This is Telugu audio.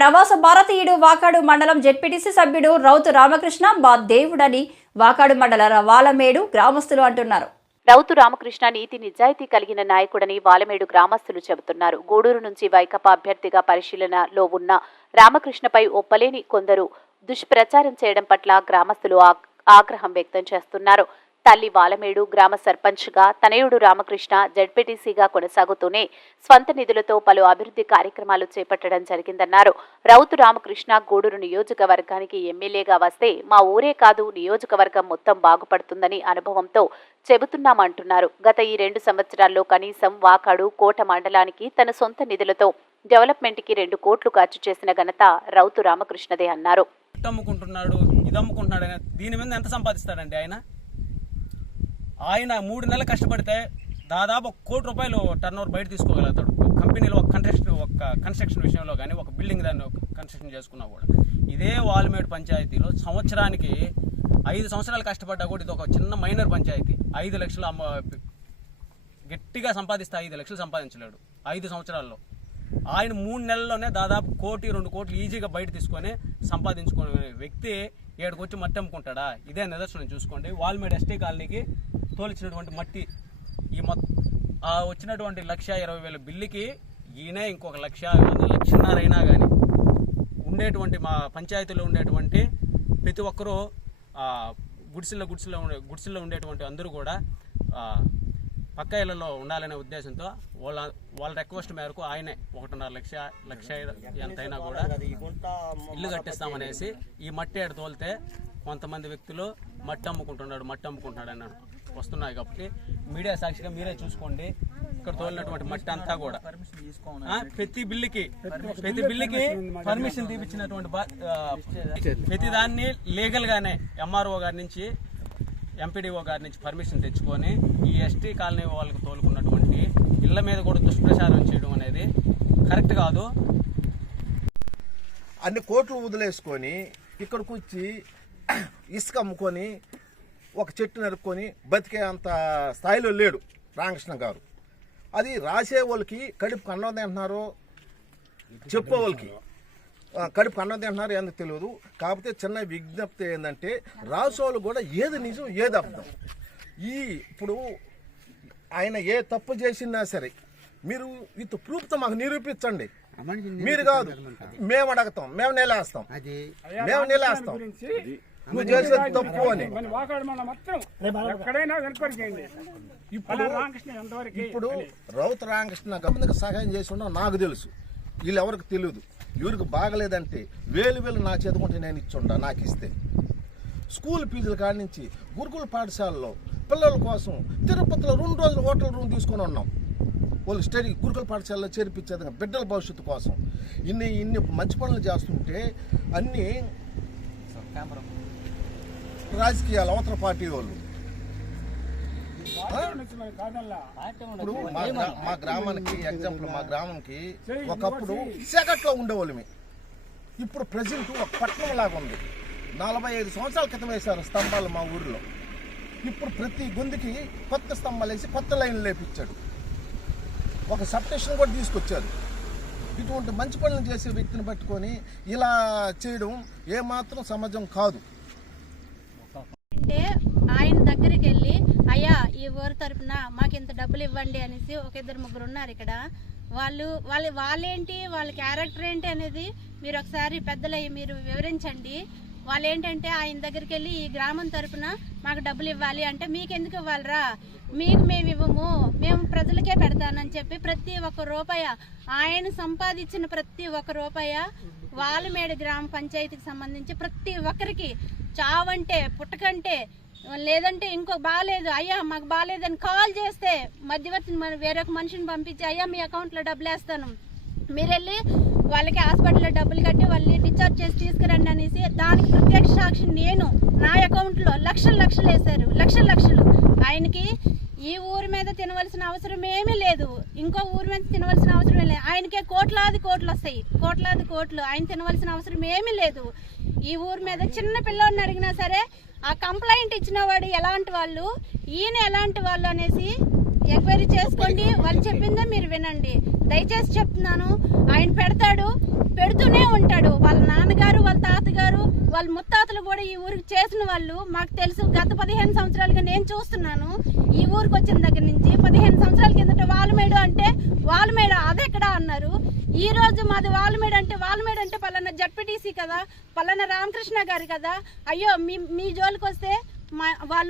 ప్రవాస భారతీయుడు వాకాడు మండలం జెడ్పీటీసీ సభ్యుడు రౌతు రామకృష్ణ మా దేవుడని వాకాడు మండల వాలమేడు గ్రామస్తులు అంటున్నారు. రౌతు రామకృష్ణ నీతి నిజాయితీ కలిగిన నాయకుడని వాలమేడు గ్రామస్తులు చెబుతున్నారు. గూడూరు నుంచి వైకాపా అభ్యర్థిగా పరిశీలనలో ఉన్న రామకృష్ణపై ఒప్పలేని కొందరు దుష్ప్రచారం చేయడం పట్ల గ్రామస్తులు ఆగ్రహం వ్యక్తం చేస్తున్నారు. తల్లి వాలమేడు గ్రామ సర్పంచ్గా, తనయుడు రామకృష్ణ జెడ్పీటీసీగా కొనసాగుతూనే స్వంత నిధులతో పలు అభివృద్ధి కార్యక్రమాలు చేపట్టడం జరిగిందన్నారు. రౌతు రామకృష్ణ గూడూరు నియోజకవర్గానికి ఎమ్మెల్యేగా వస్తే మా ఊరే కాదు నియోజకవర్గం మొత్తం బాగుపడుతుందని అనుభవంతో చెబుతున్నామంటున్నారు. గత ఈ 2 సంవత్సరాల్లో కనీసం వాకాడు కోట మండలానికి తన సొంత నిధులతో డెవలప్మెంట్కి 2 కోట్లు ఖర్చు చేసిన ఘనత రౌతు రామకృష్ణదే అన్నారు. దీని మీద ఎంత సంపాదిస్తాడండి ఆయన 3 నెలలు కష్టపడితే దాదాపు 1 కోటి రూపాయలు టర్నోవర్ బయట తీసుకోగలుగుతాడు. కంపెనీలో ఒక కన్స్ట్రక్షన్ విషయంలో కానీ ఒక బిల్డింగ్ దాన్ని కన్స్ట్రక్షన్ చేసుకున్నా కూడా. ఇదే వాల్మేడు పంచాయతీలో సంవత్సరానికి 5 సంవత్సరాలు కష్టపడ్డా కూడా ఇది ఒక చిన్న మైనర్ పంచాయతీ. 5 లక్షలు గట్టిగా సంపాదిస్తే 5 లక్షలు సంపాదించలేడు 5 సంవత్సరాల్లో. ఆయన 3 నెలల్లోనే దాదాపు 1 కోటి 2 కోట్లు ఈజీగా బయట తీసుకొని సంపాదించుకునే వ్యక్తి ఏడుకు వచ్చి మట్టి అమ్ముకుంటాడా? ఇదే నిదర్శనం చూసుకోండి. వాల్మేడు ఎస్టీ కాలనీకి తోలిచ్చినటువంటి మట్టి వచ్చినటువంటి 1,20,000 బిల్లుకి ఈయనే ఇంకొక 1,00,000 అయినా కానీ ఉండేటువంటి మా పంచాయతీలో ఉండేటువంటి ప్రతి ఒక్కరూ గుడిసెల్లో ఉండేటువంటి అందరూ కూడా పక్క ఇళ్లలో ఉండాలనే ఉద్దేశంతో వాళ్ళ రిక్వెస్ట్ మేరకు ఆయనే 1,50,000 లక్ష ఎంతైనా కూడా ఇల్లు కట్టిస్తామనేసి ఈ మట్టి ఏడు తోలితే కొంతమంది వ్యక్తులు మట్టి అమ్ముకుంటున్నాడు అన్నాడు వస్తున్నాయి. కాబట్టి మీడియా సాక్షిగా మీరే చూసుకోండి. ఇక్కడ తోలినటువంటి మట్టి అంతా కూడా ప్రతి బిల్లుకి పర్మిషన్ తీపిచ్చినటువంటి ప్రతి దాన్ని లీగల్ గానే ఎంఆర్ఓ గారి నుంచి ఎంపీడీఓ గారి నుంచి పర్మిషన్ తెచ్చుకొని ఈ ఎస్టీ కాలనీ వాళ్ళకి తోలుకున్నటువంటి ఇళ్ల మీద కూడా దుష్ప్రచారం చేయడం అనేది కరెక్ట్ కాదు. అన్ని కోట్లు వదిలేసుకొని ఇక్కడికి వచ్చి ఇసుక అమ్ముకొని ఒక చెట్టు నరుక్కొని బతికే అంత స్థాయిలో లేడు రామకృష్ణ గారు. అది రాసే వాళ్ళకి కడుపు అన్నం తింటున్నారో చెప్పే వాళ్ళకి కడుపు అన్నం తింటున్నారో ఎందుకు తెలియదు. కాకపోతే చిన్న విజ్ఞప్తి ఏంటంటే రాసోళ్ళు కూడా ఏది నిజం ఏది అర్థం. ఇప్పుడు ఆయన ఏ తప్పు చేసినా సరే మీరు విత్ ప్రూఫ్తో మాకు నిరూపించండి. మీరు కాదు మేము అడగతాం, మేము నిలేస్తాం. నువ్వు చేసేది తప్పు అని. ఇప్పుడు రౌతు రామకృష్ణ గవర్నమెంట్కి సహాయం చేసి ఉండవు నాకు తెలుసు. వీళ్ళు ఎవరికి తెలియదు. ఎవరికి బాగలేదంటే వేలు నా చేతుకుంటే నేను ఇచ్చుండా నాకు ఇస్తే. స్కూల్ ఫీజుల కాడి నుంచి గురుకుల పాఠశాలలో పిల్లల కోసం తిరుపతిలో 2 రోజులు హోటల్ రూమ్ తీసుకొని ఉన్నాం. వాళ్ళు స్టడీ గురుకుల పాఠశాలలో చేర్పించేది బిడ్డల భవిష్యత్తు కోసం. ఇన్ని మంచి పనులు చేస్తుంటే అన్నీ రాజకీయాలు అవతల పార్టీ వాళ్ళు. ఇప్పుడు మా గ్రామానికి ఎగ్జాంపుల్, మా గ్రామంకి ఒకప్పుడు సెగట్లో ఉండేవాళ్ళమే. ఇప్పుడు ప్రజెంట్ ఒక పట్టణం లాగా ఉంది. 45 సంవత్సరాల క్రితం వేశారు స్తంభాలు మా ఊరిలో. ఇప్పుడు ప్రతి గొంతుకి కొత్త స్తంభాలు వేసి కొత్త లైన్లు లేపించాడు. ఒక సబ్స్టేషన్ కూడా తీసుకొచ్చారు. ఇటువంటి మంచి పనులు చేసే వ్యక్తిని పట్టుకొని ఇలా చేయడం ఏమాత్రం సమాజం కాదు. అంటే ఆయన దగ్గరికి వెళ్ళి అయ్యా ఈ ఊరు తరపున మాకు ఇంత డబ్బులు ఇవ్వండి అనేసి ఒక 2-3 ఉన్నారు ఇక్కడ. వాళ్ళేంటి, వాళ్ళ క్యారెక్టర్ ఏంటి అనేది మీరు ఒకసారి పెద్దలయ్యి మీరు వివరించండి. వాళ్ళు ఏంటంటే ఆయన దగ్గరికి వెళ్ళి ఈ గ్రామం తరపున మాకు డబ్బులు ఇవ్వాలి అంటే మీకెందుకు ఇవ్వాలరా, మీకు మేము ఇవ్వము, మేము ప్రజలకే పెడతానని చెప్పి ప్రతి ఒక్క రూపాయి ఆయన సంపాదించిన ప్రతి ఒక్క రూపాయి వాలమేడు గ్రామ పంచాయతీకి సంబంధించి ప్రతి ఒక్కరికి చావంటే పుట్టకంటే లేదంటే ఇంకో బాగాలేదు అయ్యా మాకు బాగాలేదని కాల్ చేస్తే మధ్యవర్తిని వేరొక మనిషిని పంపించి అయ్యా మీ అకౌంట్లో డబ్బులు వేస్తాను, మీరు వెళ్ళి వాళ్ళకి హాస్పిటల్లో డబ్బులు కట్టి వాళ్ళని డిశ్చార్జ్ చేసి తీసుకురండి అనేసి దానికి ప్రత్యక్ష సాక్షి నేను. నా అకౌంట్లో లక్షలు వేశారు, లక్షలు. ఆయనకి ఈ ఊరి మీద తినవలసిన అవసరం ఏమీ లేదు, ఇంకో ఊరి మీద తినవలసిన అవసరం లేదు. ఆయనకే కోట్లాది కోట్లు వస్తాయి, కోట్లు. ఆయన తినవలసిన అవసరం ఏమీ లేదు. ఈ ఊరి మీద చిన్న పిల్లోడిని అడిగినా సరే ఆ కంప్లైంట్ ఇచ్చిన వాడు ఎలాంటి వాళ్ళు, ఈయన ఎలాంటి వాళ్ళు అనేసి ఎంక్వైరీ చేసుకోండి, వాళ్ళు చెప్పిందే మీరు వినండి. దయచేసి చెప్తున్నాను, ఆయన పెడుతూనే ఉంటాడు. వాళ్ళ నాన్నగారు, వాళ్ళ తాతగారు, వాళ్ళ ముత్తాతలు కూడా ఈ ఊరికి చేసిన వాళ్ళు మాకు తెలుసు. గత 15 సంవత్సరాలుగా నేను చూస్తున్నాను. ఈ ఊరికి వచ్చిన దగ్గర నుంచి 15 సంవత్సరాల కిందట వాల్మేడు అంటే వాల్మేడు అదెక్కడా అన్నారు. ఈ రోజు మాది వాల్మేడు అంటే పలానా జడ్పీటీసీ కదా, పలానా రామకృష్ణ గారు కదా. అయ్యో మీ జోలికి వస్తే వాళ్ళు